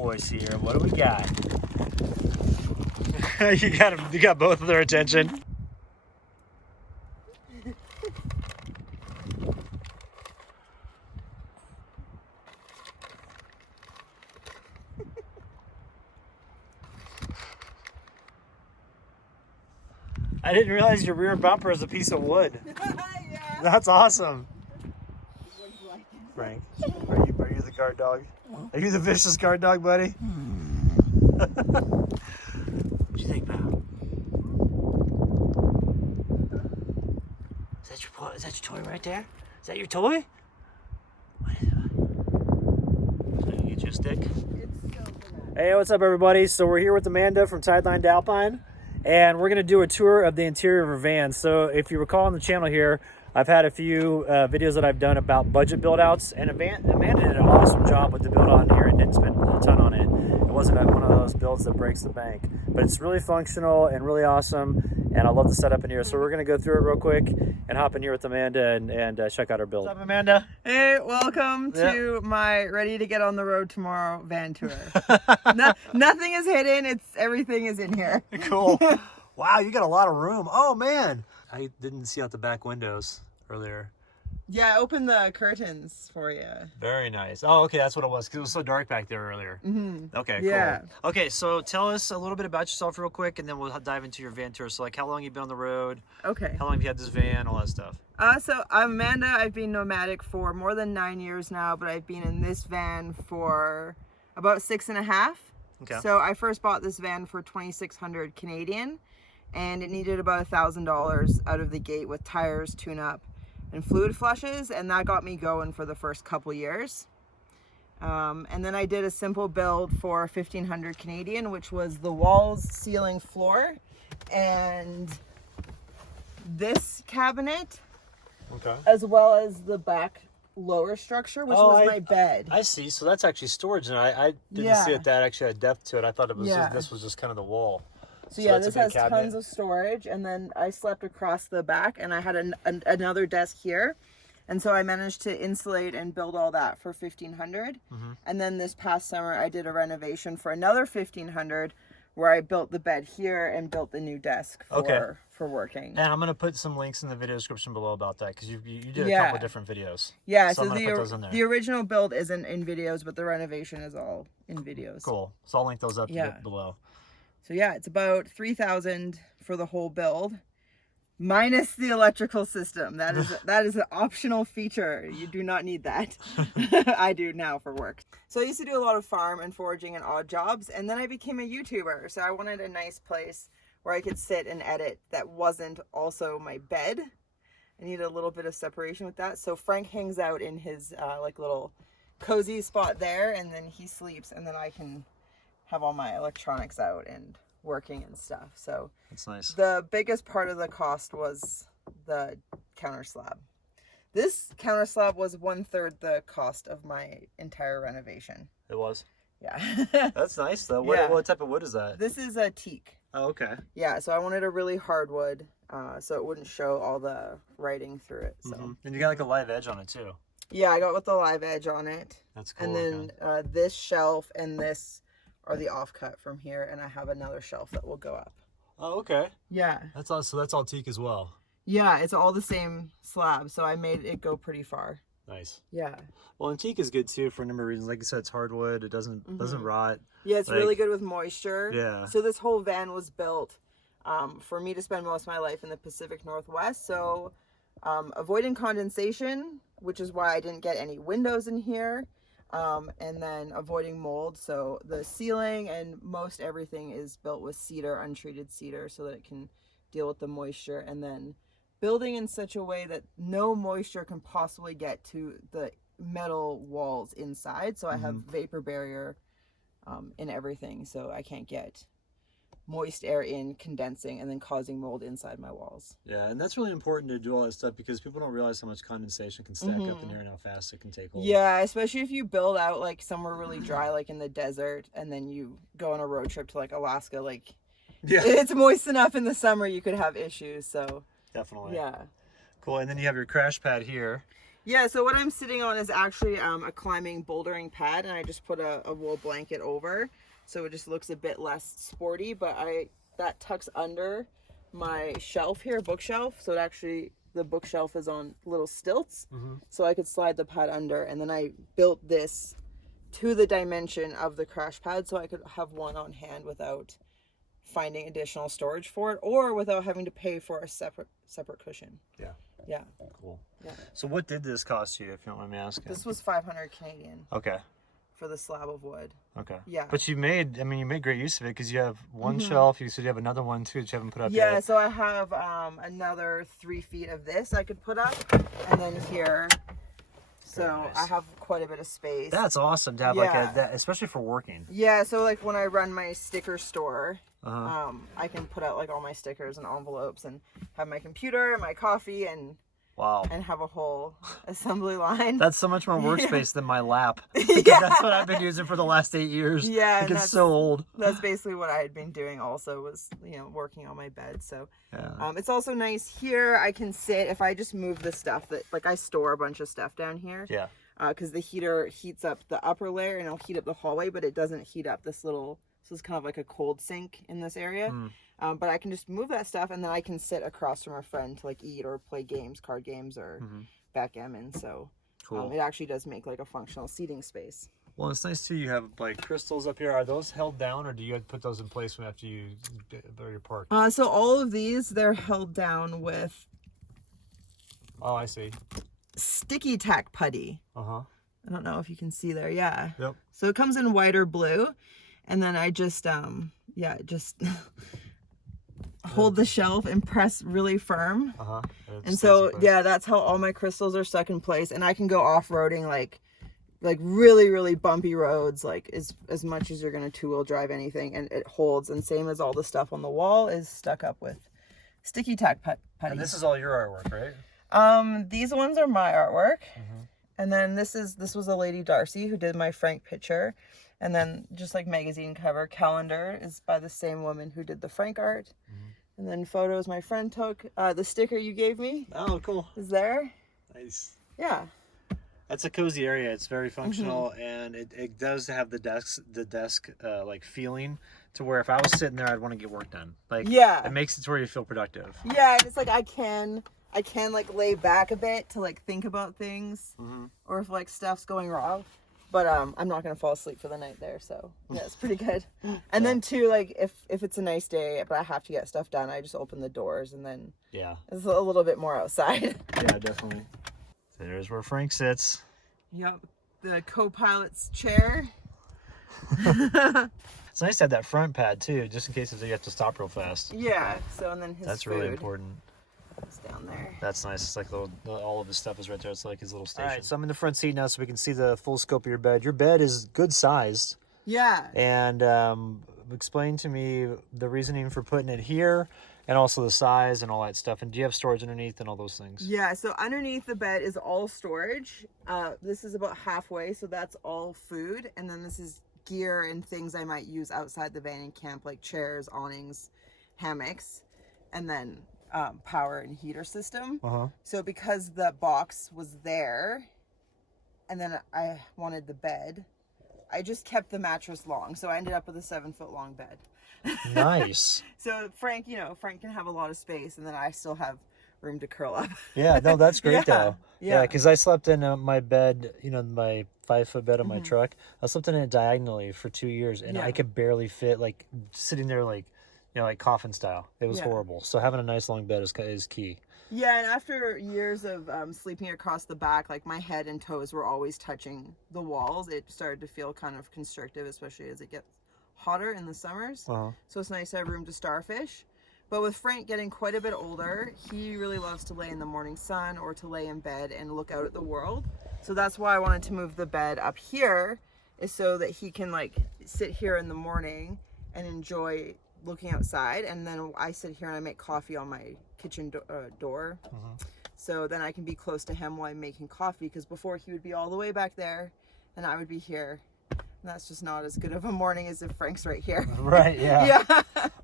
boys here. What do we got? You got both of their attention. I didn't realize your rear bumper is a piece of wood. Yeah. That's awesome. Frank, are you the guard dog? Are you the vicious guard dog, buddy? What do you think, pal? Is that your toy right there? Is that your toy? What is it? So you get you a stick? Hey, what's up, everybody? So we're here with Amanda from Tideline to Alpine, and we're going to do a tour of the interior of her van. So if you recall on the channel here, I've had a few videos that I've done about budget build outs, and Amanda did an awesome job with the build out in here and didn't spend a ton on it. It wasn't one of those builds that breaks the bank, but it's really functional and really awesome, and I love the setup in here. So we're going to go through it real quick and hop in here with Amanda and check out our build. What's up, Amanda? Hey, welcome to my ready to get on the road tomorrow van tour. Nothing is hidden, everything is in here. Cool. Wow, you got a lot of room. Oh man, I didn't see out the back windows earlier. Yeah, I opened the curtains for you. Very nice. Oh, okay, that's what it was, because it was so dark back there earlier. Mm-hmm. Okay, yeah. Cool. Okay, so tell us a little bit about yourself real quick, and then we'll dive into your van tour. So, like, how long you been on the road? Okay. How long have you had this van, all that stuff? So I'm Amanda. I've been nomadic for more than 9 years now, but I've been in this van for about 6.5. Okay. So I first bought this van for 2,600 Canadian, and it needed about $1,000 out of the gate with tires, tune-up, and fluid flushes, and that got me going for the first couple years. And then I did a simple build for 1,500 Canadian, which was the walls, ceiling, floor, and this cabinet, okay, as well as the back lower structure, which was my bed. I see. So that's actually storage, and I didn't see that actually had depth to it. I thought it was this was just kind of the wall. So yeah, this has tons of storage, and then I slept across the back, and I had another desk here, and so I managed to insulate and build all that for 1,500. Mm-hmm. And then this past summer, I did a renovation for another 1,500, where I built the bed here and built the new desk for working. And I'm gonna put some links in the video description below about that, because you did a couple of different videos. Yeah, so the original build isn't in videos, but the renovation is all in videos. Cool. So I'll link those up below. So yeah, it's about 3,000 for the whole build, minus the electrical system. That is an optional feature. You do not need that. I do now for work. So I used to do a lot of farm and foraging and odd jobs, and then I became a YouTuber. So I wanted a nice place where I could sit and edit that wasn't also my bed. I needed a little bit of separation with that. So Frank hangs out in his like little cozy spot there, and then he sleeps, and then I can have all my electronics out and working and stuff. So that's nice. The biggest part of the cost was the counter slab. This counter slab was 1/3 the cost of my entire renovation. It was? Yeah. That's nice though. What type of wood is that? This is a teak. Oh, okay. Yeah, so I wanted a really hard wood so it wouldn't show all the writing through it. So. Mm-hmm. And you got like a live edge on it too. Yeah, I got with the live edge on it. That's cool. And then this shelf and this are the offcut from here, and I have another shelf that will go up. Oh, okay. Yeah. That's all teak as well. Yeah, it's all the same slab, so I made it go pretty far. Nice. Yeah. Well, and teak is good too for a number of reasons. Like you said, it's hardwood. It doesn't rot. Yeah, it's really good with moisture. Yeah. So this whole van was built for me to spend most of my life in the Pacific Northwest. So avoiding condensation, which is why I didn't get any windows in here. And then avoiding mold. So the ceiling and most everything is built with cedar, untreated cedar, so that it can deal with the moisture. And then building in such a way that no moisture can possibly get to the metal walls inside. So I have vapor barrier in everything, so I can't get moist air in, condensing, and then causing mold inside my walls. Yeah, and that's really important to do all that stuff, because people don't realize how much condensation can stack up in here and how fast it can take hold. Yeah, especially if you build out like somewhere really dry, like in the desert, and then you go on a road trip to like Alaska, like it's moist enough in the summer you could have issues. So definitely. Yeah. Cool. And then you have your crash pad here. Yeah, so what I'm sitting on is actually a climbing bouldering pad, and I just put a wool blanket over, so it just looks a bit less sporty, but that tucks under my shelf here, bookshelf, so it actually, the bookshelf is on little stilts, so I could slide the pad under, and then I built this to the dimension of the crash pad so I could have one on hand without finding additional storage for it, or without having to pay for a separate cushion. Yeah. Cool. Yeah. So what did this cost you, if you don't mind me asking? This was 500 Canadian. Okay. For the slab of wood. Okay. Yeah. But you made great use of it, because you have one shelf. You said you have another one too that you haven't put up yet. Yeah, so I have another 3 feet of this I could put up, and then here. So nice. I have quite a bit of space. That's awesome to have like that, especially for working. Yeah, so like when I run my sticker store, I can put out like all my stickers and envelopes and have my computer and my coffee and and have a whole assembly line. That's so much more workspace than my lap. That's what I've been using for the last 8 years. Yeah, it gets so old. That's basically what I had been doing also, was, you know, working on my bed. So it's also nice here. I can sit, if I just move the stuff that, like, I store a bunch of stuff down here. Yeah. Because the heater heats up the upper layer and it'll heat up the hallway, but it doesn't heat up this little, so it's kind of like a cold sink in this area. But I can just move that stuff, and then I can sit across from a friend to like eat or play games, card games, or backgammon. So it actually does make like a functional seating space. Well, it's nice too. You have like crystals up here. Are those held down, or do you put those in place after you your park? So all of these, they're held down with. Oh, I see. Sticky tack putty. I don't know if you can see there. Yeah. Yep. So it comes in white or blue, and then I just just hold the shelf and press really firm. And so that's how all my crystals are stuck in place, and I can go off-roading like really bumpy roads, like as much as you're gonna two-wheel drive anything, and it holds. And same as all the stuff on the wall is stuck up with sticky tack putty. And this is all your artwork, right? These ones are my artwork. And then this was a lady Darcy who did my Frank picture. And then just like magazine cover calendar is by the same woman who did the Frank art. And then photos my friend took. The sticker you gave me. Oh, cool. Is there. Nice. Yeah. That's a cozy area. It's very functional, and it does have the desk like feeling, to where if I was sitting there, I'd want to get work done. Like, it makes it to where you feel productive. Yeah, and it's like I can like lay back a bit to like think about things, or if like stuff's going wrong. But I'm not gonna fall asleep for the night there, so yeah, it's pretty good. And then too, like if it's a nice day but I have to get stuff done, I just open the doors, and then it's a little bit more outside. Yeah, definitely. So there's where Frank sits. Yep, the co-pilot's chair. It's nice to have that front pad too, just in case you have to stop real fast. Yeah. So and then his really important. It's down there. That's nice. It's like all of his stuff is right there. It's like his little station. All right, so I'm in the front seat now, so we can see the full scope of your bed. Your bed is good sized. Yeah. And explain to me the reasoning for putting it here, and also the size and all that stuff. And do you have storage underneath and all those things? Yeah, so underneath the bed is all storage. This is about halfway, so that's all food. And then this is gear and things I might use outside the van and camp, like chairs, awnings, hammocks, and then power and heater system. So because the box was there, and then I wanted the bed, I just kept the mattress long. So I ended up with a 7-foot long bed. Nice. So Frank can have a lot of space, and then I still have room to curl up. Yeah, no, that's great though. Yeah, because I slept in my bed, my 5-foot bed on my truck. I slept in it diagonally for 2 years, and I could barely fit, like sitting there like coffin style. It was horrible. So having a nice long bed is key. Yeah, and after years of sleeping across the back, like my head and toes were always touching the walls. It started to feel kind of constrictive, especially as it gets hotter in the summers. So it's nice to have room to starfish. But with Frank getting quite a bit older, he really loves to lay in the morning sun or to lay in bed and look out at the world. So that's why I wanted to move the bed up here, is so that he can like sit here in the morning and enjoy looking outside, and then I sit here and I make coffee on my kitchen door. So then I can be close to him while I'm making coffee, because before he would be all the way back there and I would be here, and that's just not as good of a morning as if Frank's right here. Right. Yeah.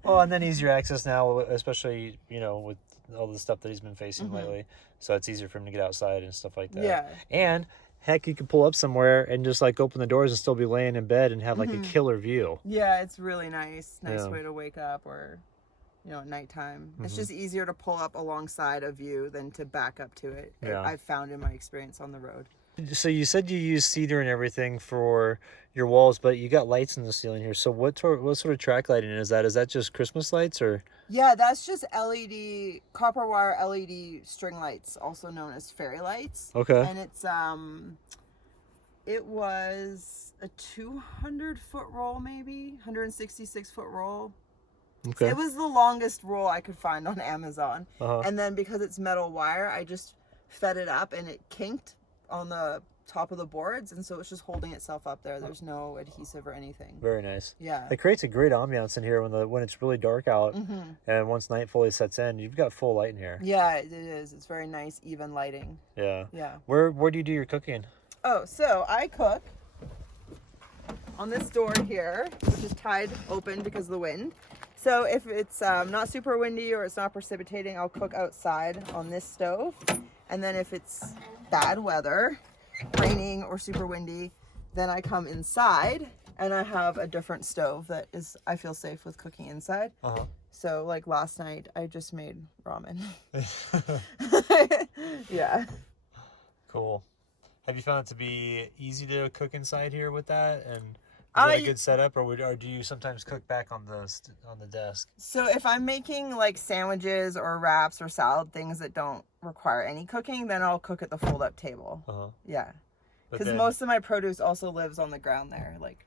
Well, and then easier access now, especially with all the stuff that he's been facing lately. So it's easier for him to get outside and stuff like that. Yeah. And heck, you could pull up somewhere and just like open the doors and still be laying in bed and have like a killer view. Yeah, it's really nice. Nice way to wake up, or at nighttime. It's just easier to pull up alongside a view than to back up to it. Yeah. I've found in my experience on the road. So you said you use cedar and everything for your walls, but you got lights in the ceiling here. So what sort of track lighting is that? Is that just Christmas lights or? Yeah, that's just LED, copper wire LED string lights, also known as fairy lights. Okay. And it was a 200-foot roll, maybe 166-foot roll. Okay. It was the longest roll I could find on Amazon. And then because it's metal wire, I just fed it up and it kinked on the top of the boards, and so it's just holding itself up there. There's no adhesive or anything. Very nice. Yeah. It creates a great ambiance in here when it's really dark out, and once night fully sets in, you've got full light in here. Yeah, it is. It's very nice, even lighting. Yeah. Yeah. Where do you do your cooking? Oh, so I cook on this door here, which is tied open because of the wind. So if it's not super windy or it's not precipitating, I'll cook outside on this stove. And then if it's bad weather, raining or super windy, then I come inside and I have a different stove that is, I feel safe with cooking inside. So like last night, I just made ramen. Yeah. Cool. Have you found it to be easy to cook inside here with that? And is that a good setup, or do you sometimes cook back on the desk? So if I'm making like sandwiches or wraps or salad, things that don't require any cooking, then I'll cook at the fold-up table. Yeah. Because most of my produce also lives on the ground there, like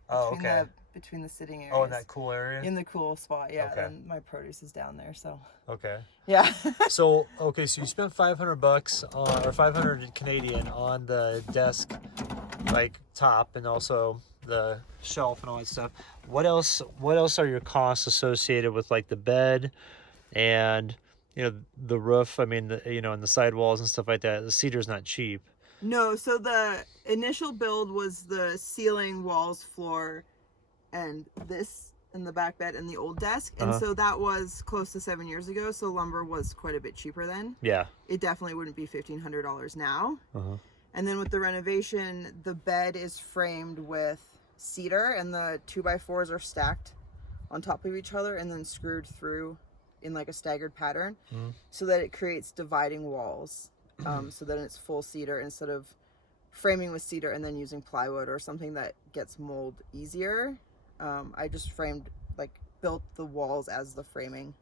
between the sitting areas. Oh, in that cool area? In the cool spot, yeah. Okay. Then my produce is down there, so. Okay. Yeah. So you spent $500 or 500 Canadian on the desk, like top, and also the shelf and all that stuff. What else are your costs associated with like the bed and the roof? I mean, and the sidewalls and stuff like that. The cedar's not cheap. No, so the initial build was the ceiling, walls, floor, and this in the back bed and the old desk. And so that was close to 7 years ago, so lumber was quite a bit cheaper then. Yeah. It definitely wouldn't be $1,500 now. And then with the renovation, the bed is framed with cedar and the 2x4s are stacked on top of each other and then screwed through in like a staggered pattern so that it creates dividing walls. So that it's full cedar instead of framing with cedar and then using plywood or something that gets mold easier. I just built the walls as the framing.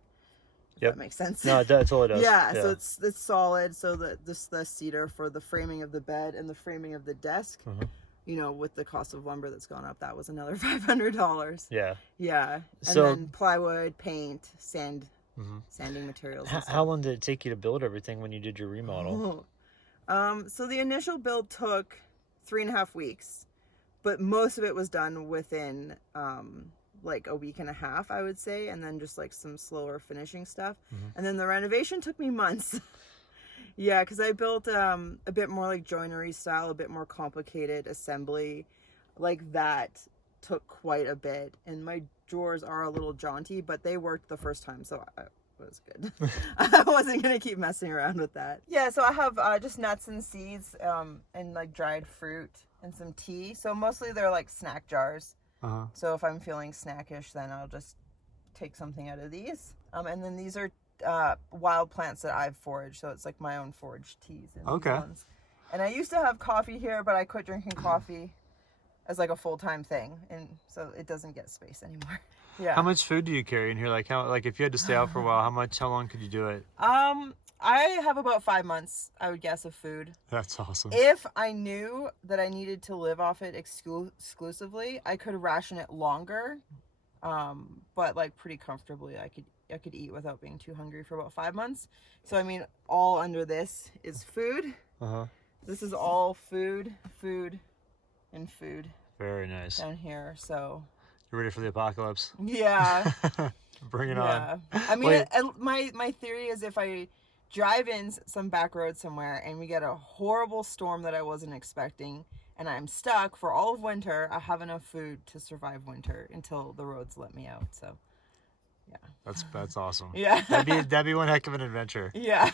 If that makes sense. No, it totally does. Yeah, so it's solid. So the cedar for the framing of the bed and the framing of the desk. With the cost of lumber that's gone up, that was another $500. Yeah. Yeah. And then plywood, paint, sanding materials. How long did it take you to build everything when you did your remodel? So the initial build took 3.5 weeks, but most of it was done within like a week and a half, I would say, and then just like some slower finishing stuff. And then the renovation took me months. Yeah, because I built a bit more like joinery style, a bit more complicated assembly. Like that took quite a bit, and my drawers are a little jaunty, but they worked the first time, so it was good. I wasn't gonna keep messing around with that. Yeah, so I have just nuts and seeds and like dried fruit and some tea. So mostly they're like snack jars. So if I'm feeling snackish, then I'll just take something out of these. And then these are wild plants that I've foraged, so it's like my own foraged teas. And I used to have coffee here, but I quit drinking coffee as like a full-time thing, and so it doesn't get space anymore. Yeah. How much food do you carry in here? Like if you had to stay out for a while, how long could you do it? I have about 5 months, I would guess, of food. That's awesome. If I knew that I needed to live off it exclusively, I could ration it longer. But like pretty comfortably, I could eat without being too hungry for about 5 months. So I mean, all under this is food. This is all food, and food. Very nice. Down here, so. You're ready for the apocalypse? Yeah. Bring it on. I mean, my theory is if I drive in some back road somewhere and we get a horrible storm that I wasn't expecting, and I'm stuck for all of winter, I have enough food to survive winter until the roads let me out. So Yeah. That's awesome. Yeah. That'd be one heck of an adventure. Yeah.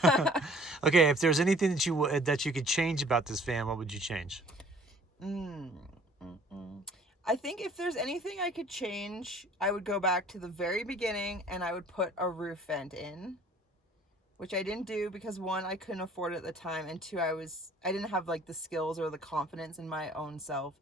Okay, if there's anything that you could change about this van, what would you change? I think if there's anything I could change, I would go back to the very beginning and I would put a roof vent in, which I didn't do because one, I couldn't afford it at the time, and two, I didn't have like the skills or the confidence in my own self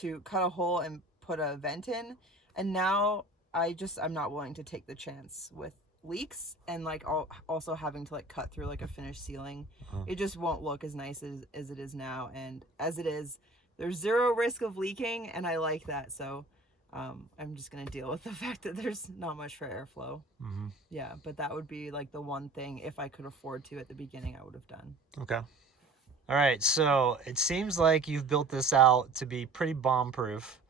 to cut a hole and put a vent in. And now I'm not willing to take the chance with leaks and like also having to like cut through like a finished ceiling. It just won't look as nice as it is now, and as it is, there's zero risk of leaking, and I like that. So I'm just gonna deal with the fact that there's not much for airflow. Yeah, but that would be like the one thing, if I could afford to at the beginning, I would have done. Okay. All right, so it seems like you've built this out to be pretty bomb-proof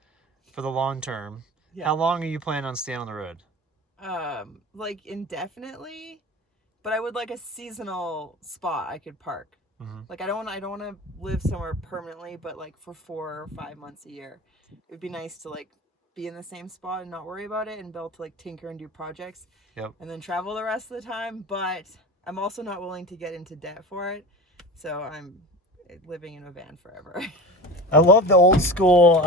for the long term. Yeah. How long are you planning on staying on the road? Like indefinitely, but I would like a seasonal spot I could park. Like I don't want to live somewhere permanently, but like for 4 or 5 months a year, it would be nice to like be in the same spot and not worry about it, and be able to like tinker and do projects. Yep. And then travel the rest of the time. But I'm also not willing to get into debt for it, so I'm living in a van forever. I love the old school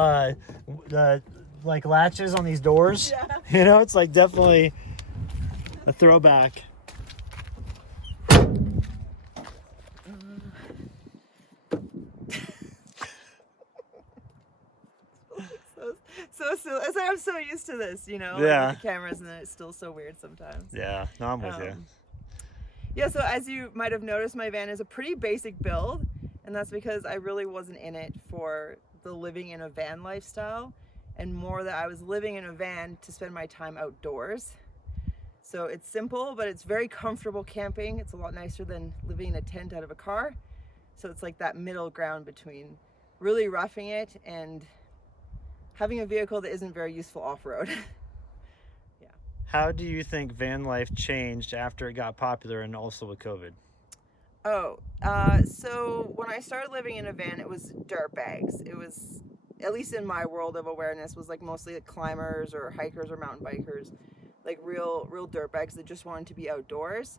like latches on these doors. Yeah. You know, it's like definitely a throwback. So as I'm so used to this, you know, Yeah. like with the cameras, and then it's still so weird sometimes. Yeah, no, I'm with you. Yeah, so as you might have noticed, my van is a pretty basic build, and that's because I really wasn't in it for the living in a van lifestyle, and more that I was living in a van to spend my time outdoors. So it's simple, but it's very comfortable camping. It's a lot nicer than living in a tent out of a car. So it's like that middle ground between really roughing it and having a vehicle that isn't very useful off-road. Yeah. How do you think van life changed after it got popular and also with COVID? So when I started living in a van, it was dirt bags. It was, at least in my world of awareness, was like mostly like climbers or hikers or mountain bikers, like real dirt bags that just wanted to be outdoors.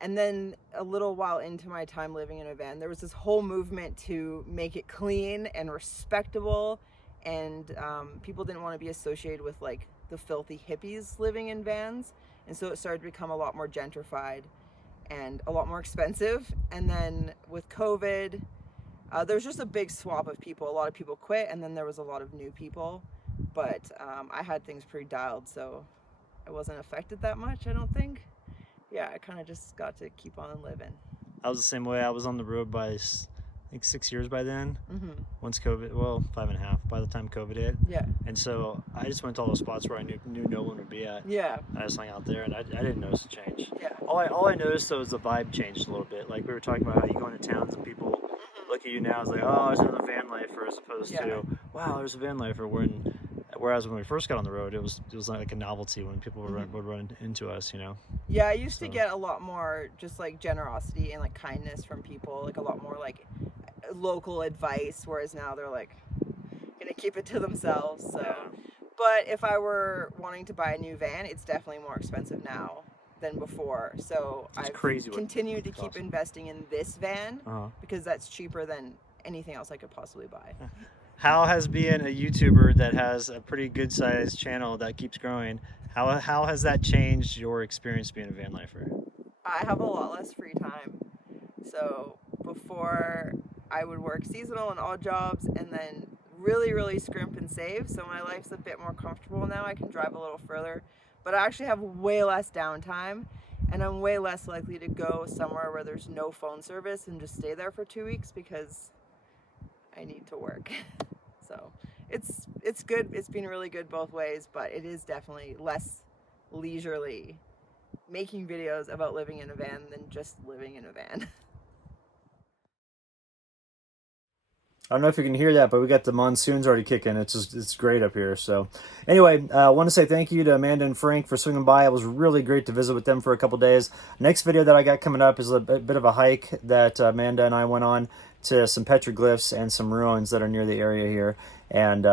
And then a little while into my time living in a van, there was this whole movement to make it clean and respectable, and people didn't want to be associated with like the filthy hippies living in vans, and so it started to become a lot more gentrified and a lot more expensive. And then with COVID, there was just a big swap of people. A lot of people quit, and then there was a lot of new people, but I had things pretty dialed, so I wasn't affected that much, I don't think. Yeah, I kind of just got to keep on living. I was the same way. I was on the road by, I think, 6 years by then. Once COVID, well, 5.5 by the time COVID hit. Yeah. And so I just went to all those spots where I knew no one would be at. Yeah. I just hung out there, and I didn't notice a change. Yeah. All I noticed though was the vibe changed a little bit. Like we were talking about how you go into towns and people look at you now as like, oh, there's another van lifer, as opposed to, wow, there's a van lifer. Whereas when we first got on the road, it was like a novelty when people would run into us, you know. Yeah, I used to get a lot more just like generosity and like kindness from people, like a lot more like local advice, whereas now they're like gonna keep it to themselves. So, but if I were wanting to buy a new van, it's definitely more expensive now than before. So I've continued to keep investing in this van because that's cheaper than anything else I could possibly buy. How has being a YouTuber that has a pretty good sized channel that keeps growing, how has that changed your experience being a van lifer? I have a lot less free time. So before, I would work seasonal and odd jobs and then really scrimp and save. So my life's a bit more comfortable now. I can drive a little further, but I actually have way less downtime, and I'm way less likely to go somewhere where there's no phone service and just stay there for 2 weeks because I need to work. So it's good. It's been really good both ways, but it is definitely less leisurely making videos about living in a van than just living in a van. I don't know if you can hear that, but we got the monsoons already kicking. It's great up here. So anyway, I want to say thank you to Amanda and Frank for swinging by. It was really great to visit with them for a couple days. Next video that I got coming up is a bit of a hike that Amanda and I went on to some petroglyphs and some ruins that are near the area here. And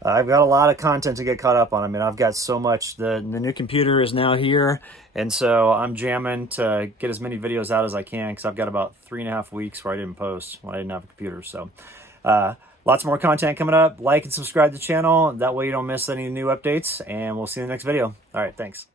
I've got a lot of content to get caught up on. I mean, I've got so much. The new computer is now here, and so I'm jamming to get as many videos out as I can because I've got about 3.5 weeks where I didn't post when I didn't have a computer. So lots more content coming up. Like and subscribe to the channel. That way you don't miss any new updates, and we'll see you in the next video. All right, thanks.